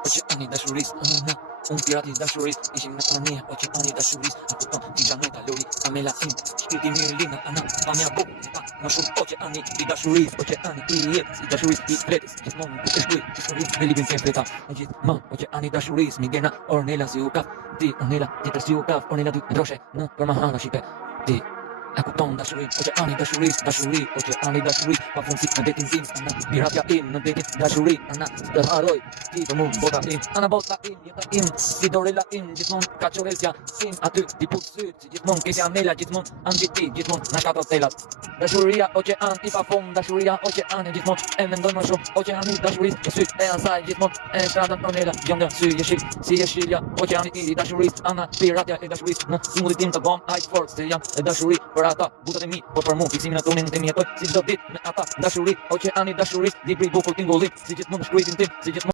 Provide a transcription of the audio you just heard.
Oqeani i dashurisë, unë pirati i dashurisë, ishim në anija, oqeani i dashurisë, a kupton ti xhaneta lori, amela im, shpirti mirë lina, ana, pamja bukur, më shumë oqeani i dashurisë, oqeani i jetës, i dashurisë, i fletës, gjithmonë ku e shkruaj historinë me librin tim fleta, gjithmonë oqeani i dashurisë, Migena, Ornela si u kaf, ti Ornela, tjetër si u kaf, Ornela dy ndroshe, në për mahana shipe, ti. A kupton dashurinë, oqeani i dashurisë, dashuri, oqeani i dashurisë, pa fundësi në detin tim, ana, piratja im në detin dashuri, ana, të haroj, ti për mu bota im, ana bota im, jeta im, si dorela im, gjithmonë ka qoresja im, aty ti put syt, si gjithmonë kesja nela, gjithmonë angjiti, gjithmonë na shkato telat. Dashuria, oqean i pa fund, dashuria, oqeani gjithmonë e mendoj më shumë, oqeani i dashurisë, e syt e asaj gjithmonë e shkratën Ornela, gjendë sy jeshil, si jeshilja, oqeani i dashurisë, ana, piratja e dashurisë, në singullit tim të bom aq fort, se jam e dashuri për ata, butat e mi, por për mu, fiksimin e tunin të mi jetoj, si çdo ditë me ata, dashuri, oqeani i dashurisë, libri i bukur tingullim, si gjithmonë shkruajtin tim, si gjithmonë